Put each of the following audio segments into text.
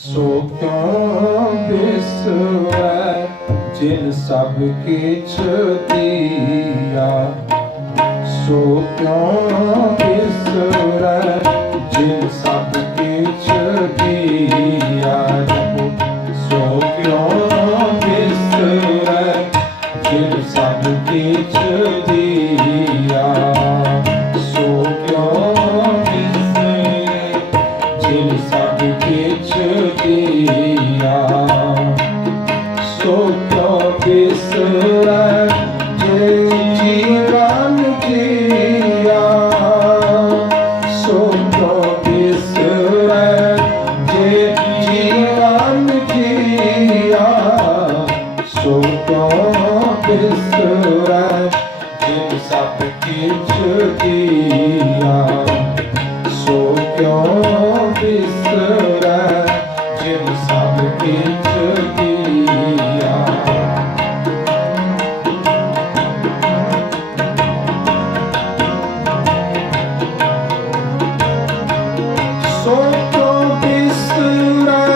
सो क्यों बिसरै जिन सब किछ दिया। सो क्यों बिसरै जिन सब किछ दिया। सो क्यों बिसरै जिन सब किछ दिया। सो क्यों बिसरै जिन सब किछ दिया। सो क्यों बिसरै जिन जीवन जिया। सो क्यों बिसरै जिन जीवन जिया। सो क्यों बिसरै जिन सब किछ दिया। सो क्यों बिसरै जिन सब किछ दिया। सो क्यों बिसरै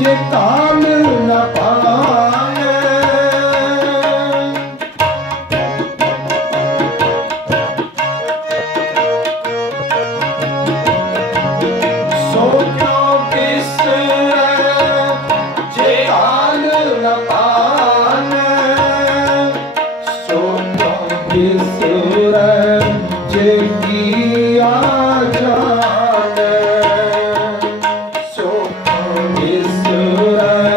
जे काल न पावै। सो क्यों बिसरै जे काल न पावै। सो क्यों बिसरै जे किया जाने। सो क्यों बिसरै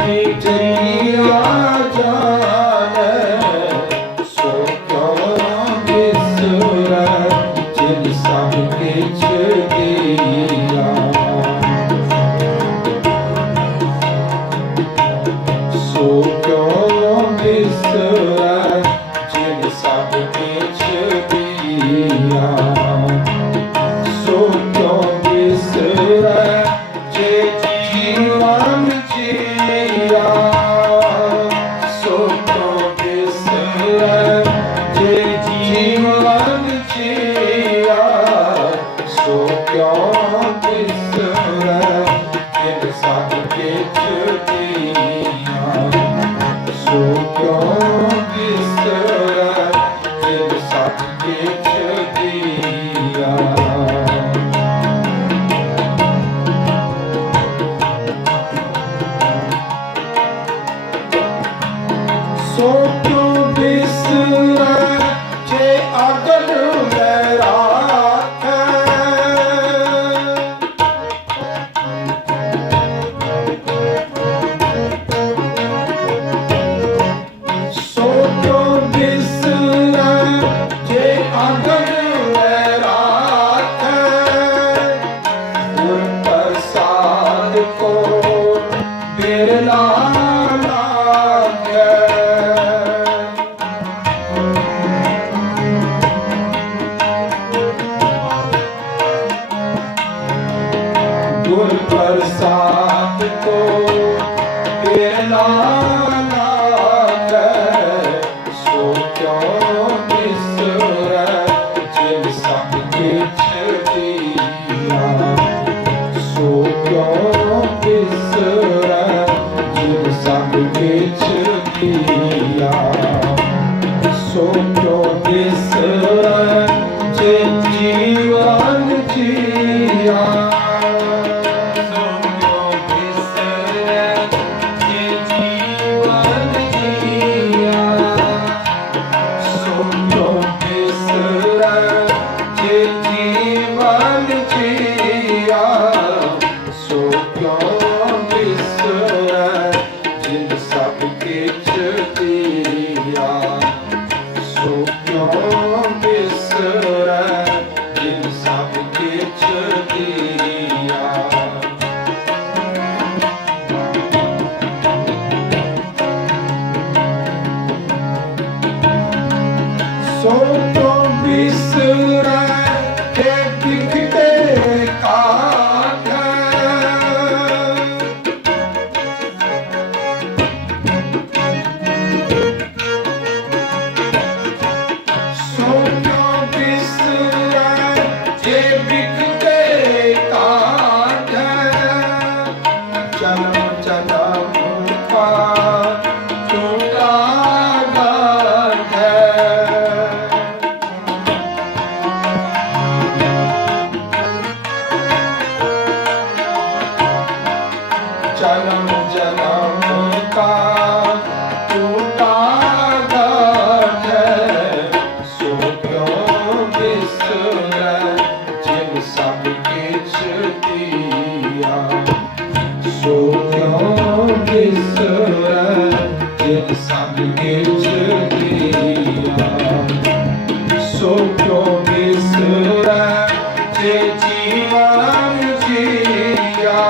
जे किया जाने। सो क्यों बिसरै जिन सब किछ दिया। सो क्यों बिसरै जिन सब किछ दिया। सो क्यों बिसरै जे जीवन जिया। सो क्यों बिसरै जे जीवन जिया। सो क्यों बिसरै जिन सब किछ दिया। सो क्यों बिसरै जिन सब किछ दिया। सो क्यों बिसरै जे अगन में राखै। सो क्यों बिसरै जे अगन में राखै। गुर प्रसाद को बिरला लागै। गुर प्रसाद को बिरला लागै। सो क्यों बिसरै जिन सब किछ दिया। सो क्यों बिसरै जिन सब किछ दिया। सो क्यों बिसरै जिन जीवन जिया। सो क्यों बिसरै जिन जीवन जिया। जन्म जन्म का टूटा गांठ सो क्यों बिसरै जिन सब किछ दिया सो क्यों बिसरै जिन सब किछ दिया सो क्यों बिसरै जे जीवन जिया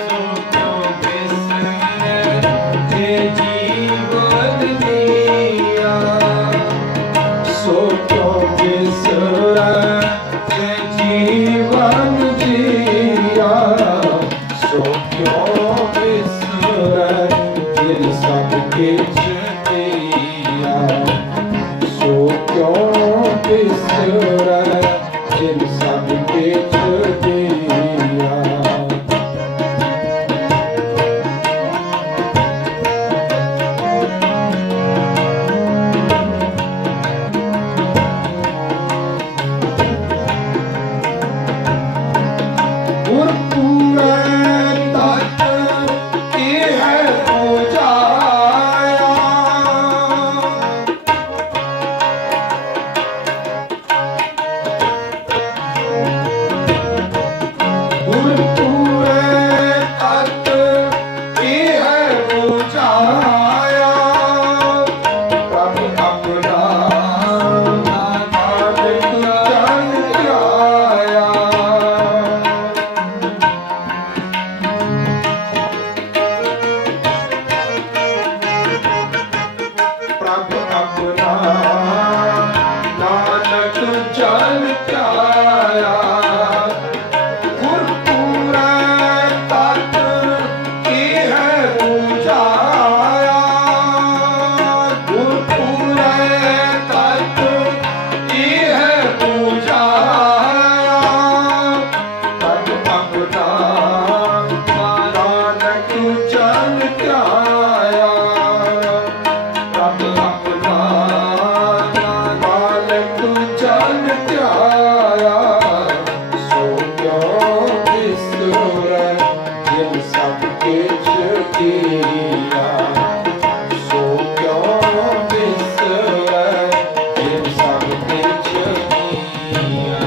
सो क्यों बिसरै जे जीवन दिया सो क्यों बिसरै जे जीवन जिया सो क्यों बिसरै जिन सब किछ दिया सो क्यों बिसरै जिन सब किछ दिया गुरपुरै तट की है पूजाया गुरपुरै तट की है पूजाया प्रभु अपना नानक जन ध्याया प्रभु अपना नानक जन ध्याया गुरपुरै तट की है पूजाया गुरपुरै तट की है पूजाया प्रभु अपना नानक जन ध्याया प्रभु अपना नानक जन ध्याया सो क्यों बिसरै जिन सब किछ दिया सो क्यों बिसरै जिन सब किछ दिया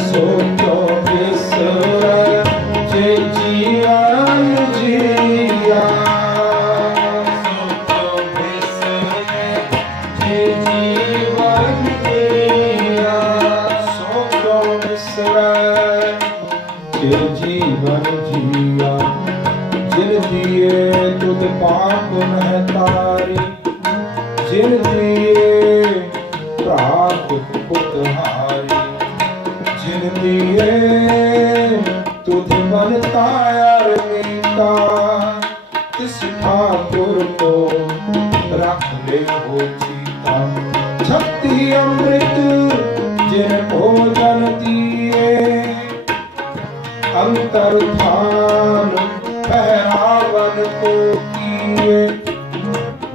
सो क्यों बिसरै जे जीवन जिया सो क्यों बिसरै जे जीवन दिया सो क्यों बिसरै जे जीवन जिया जिन दिए तुध पाप नह तारी जिन दिए प्रापुत पुतहारी जिन दिए तुध मन तायर मीता तिस ठाकुर को रख ले हो जीता छत्ती अमृत जिन भोजन दिए अंतर थान पहरावन को किए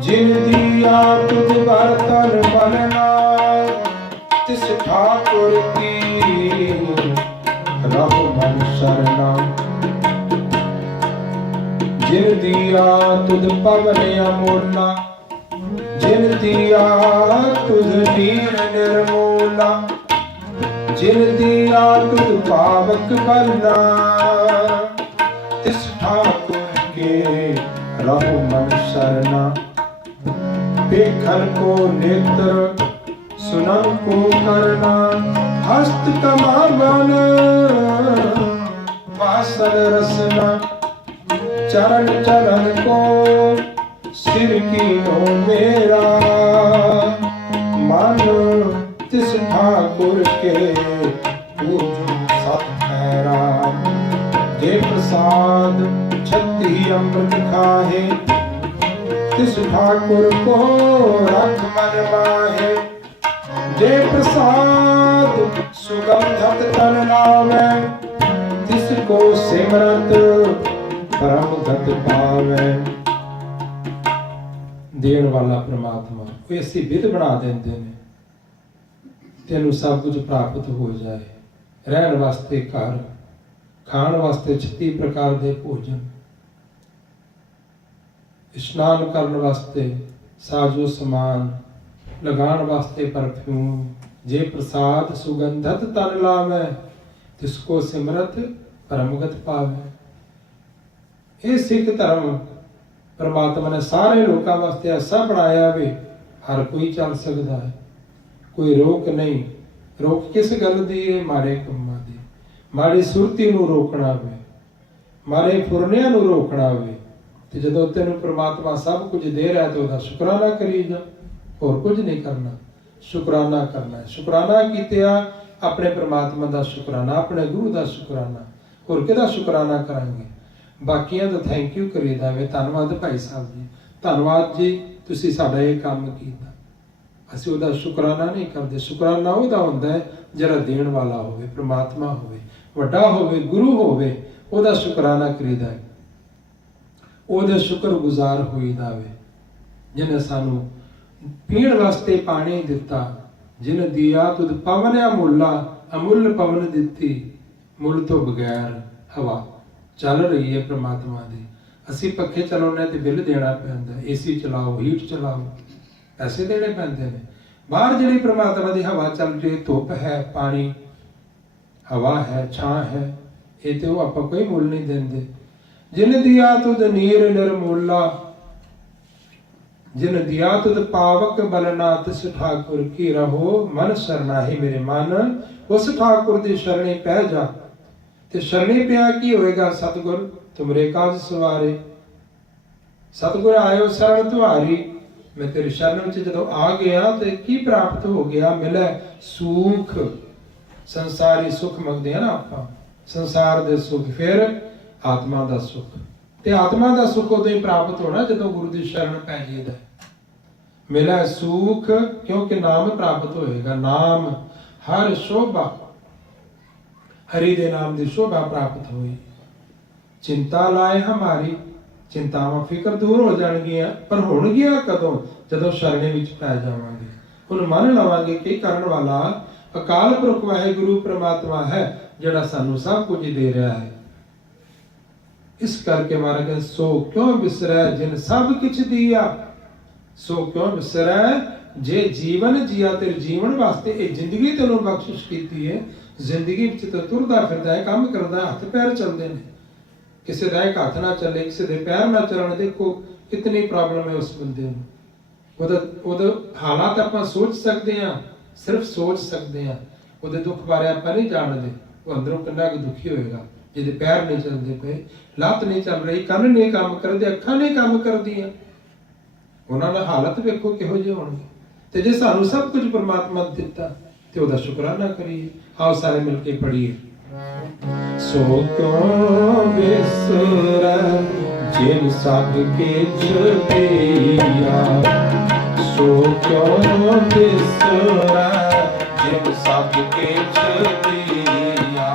जिन दिया तुझ बर्तन बनना तिस ठाकुर की रहो मन शरणा जिन दिया तुझ पवन अमोला जिन दिया तुझ नीर निर्मूला जिन दिया तुझ पावक बन्ना तिस ठाकुर के रहो मन शरणा देखन को नेत्र सुनन को करना हस्त कमावन वासन रसना चरण चरण को सिर कीनो मेरा मन तिस ठाकुर के पूजो सत हैरा जे प्रसाद छत्ती अमृत खाहे तिस ठाकुर को रख मन माहे जे प्रसाद सुगंधत तन नामे तिसको सिमरत परम गत पावे देण वाला परमात्मा वो ऐसी विध बना देंदे ने तेनू सब कुछ प्राप्त हो जाए रहन वास्ते घर खाण वास्ते 36 प्रकार के भोजन, इशनान करने वास्ते साजो समान, लगान वास्ते परफ्यूम, जे प्रसाद सुगंधत तन लावे, तिसको सिमरत परमगत पावे। ये सिख धर्म परमात्मा ने सारे लोगों वास्ते ऐसा बनाया वे, हर कोई चल सकता है, कोई रोक नहीं। रोक किस गल दी है? माड़े कम्मां दी, माड़ी सुरती नूं रोकना वे, माड़े फुरनियां नूं रोकना वे। ते जदों तैनूं परमात्मा सब कुछ दे रहा है तो उसदा शुकराना करी जा, होर कुछ नहीं करना, शुकराना करना है। शुकराना कीतिया अपने परमात्मा दा शुकराना, अपने गुरु दा शुकराना, होर किहदा शुकराना करांगे? बाकियां दा थैंक यू करीदा वे, धन्नवाद भाई साहब जी, धन्नवाद जी तुसीं साडा ये काम कीता। ਅਸੀਂ ਉਹਦਾ ਸ਼ੁਕਰਾਨਾ नहीं करते। शुकराना ਉਹਦਾ ਹੁੰਦਾ ਹੈ ਜਿਹੜਾ ਦੇਣ ਵਾਲਾ ਹੋਵੇ, ਪ੍ਰਮਾਤਮਾ ਹੋਵੇ, ਵੱਡਾ ਹੋਵੇ, ਗੁਰੂ ਹੋਵੇ, ਉਹਦਾ ਸ਼ੁਕਰਾਨਾ ਕਰੀਦਾ ਹੈ, ਉਹਦਾ ਸ਼ੁਕਰਗੁਜ਼ਾਰ ਹੋਈਦਾ ਵੇ। ਜਿਹਨੇ ਸਾਨੂੰ ਪੀਣ ਵਾਸਤੇ ਪਾਣੀ ਦਿੱਤਾ, ਜਿਹਨੇ ਦਿਆ ਤੁਧ ਪਵਨ ਅਮੁੱਲਾ, ਅਮੁੱਲ ਪਵਨ ਦਿੱਤੀ, ਮੁੱਲ ਤੋਂ ਬਗੈਰ ਹਵਾ ਚੱਲ ਰਹੀ ਹੈ ਪ੍ਰਮਾਤਮਾ ਦੀ। ਅਸੀਂ ਪੱਖੇ ਚਲਾਉਂਦੇ ਤੇ ਬਿੱਲ ਦੇਣਾ ਪੈਂਦਾ, ਏਸੀ ਚਲਾਓ, ਹੀਟ ਚਲਾਓ, पैसे देने पैंदे ने। बाहर जिहड़ी परमात्मा की हवा चल रही, धुप है, पानी हवा है, छां है, ये तो आपां कोई मुल नहीं देंदे। जिन दिया तुद नीर निर्मूला, जिन दिया तुद पावक बलना, तिस ठाकुर की रहो मन शरणाही। मेरे मन उस ठाकुर की शरणी पै जा, ते शरणी पिया की होएगा? सतगुर तुमरे काज सवारे। सतगुर आयो शरण तुहारी, मैं तेरे शरण में जदों आ गया तो की प्राप्त हो गया? मिले सुख, संसारी सुख मंगते हैं ना आपां, संसार दे सुख, फिर आत्मा दा सुख। ते आत्मा दा सुख उदों ही प्राप्त होना जदों गुरु दी शरण पै जाईदा। मिले सुख क्योंकि नाम प्राप्त होएगा। नाम हर शोभा, हरि दे नाम दी शोभा प्राप्त होई। चिंता लाए हमारी, चिंतावां फिकर दूर हो जाणगियां, पर होणगियां कदों? जदों शरणे विच पै जावांगे। हुण मन लवांगे कि करन वाला अकाल पुरख वाहिगुरू परमात्मा है, जिहड़ा सानूं सब कुछ दे रहा है। इस करके महाराज सो क्यों विसरै जिन सब किछ दिया, सो क्यों विसरै जे जीवन जिया। तेरे जीवन वास्ते ये जिंदगी तैनूं बख्शिश कीती है। जिंदगी विच तो तुरदा फिरदा है, काम करदा, हथ पैर चलदे ने, किसी का एक हाथ ना चले, किसी के पैर ना चलन। देखो कितनी प्रॉब्लम है उस बंदे को। हालात आप सोच सकते हैं, सिर्फ सोच सकते हैं। वो दुख बारे आप नहीं जानते, वो अंदरों कितना दुखी होएगा जिहदे पैर नहीं चलते पे, लत्त नहीं चल रही, कन्न नहीं काम करते, अखां नहीं काम करदियां। उन्हां दा हालत वेखो किहो जिहे होणगे। ते जे सानूं सब कुछ परमात्मा ने दिता ते ओहदा शुकराना करिए। आओ सारे मिल के पढ़िए। सो क्यों विसरै जिन सब किछ दिया, सो क्यों विसरै जिन सब किछ दिया,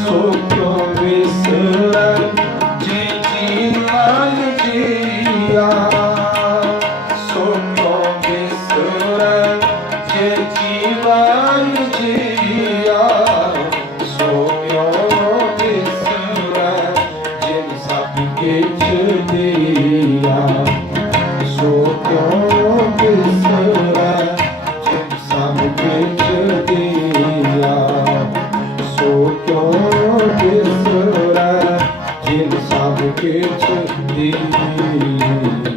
सो क्यों विसरै जे जीवन जिया, सो क्यों विसरै जे जीवन जिया, सो क्यों विसरै जिन सब किछ दिया, सो क्यों विसरै जिन सब किछ दिया।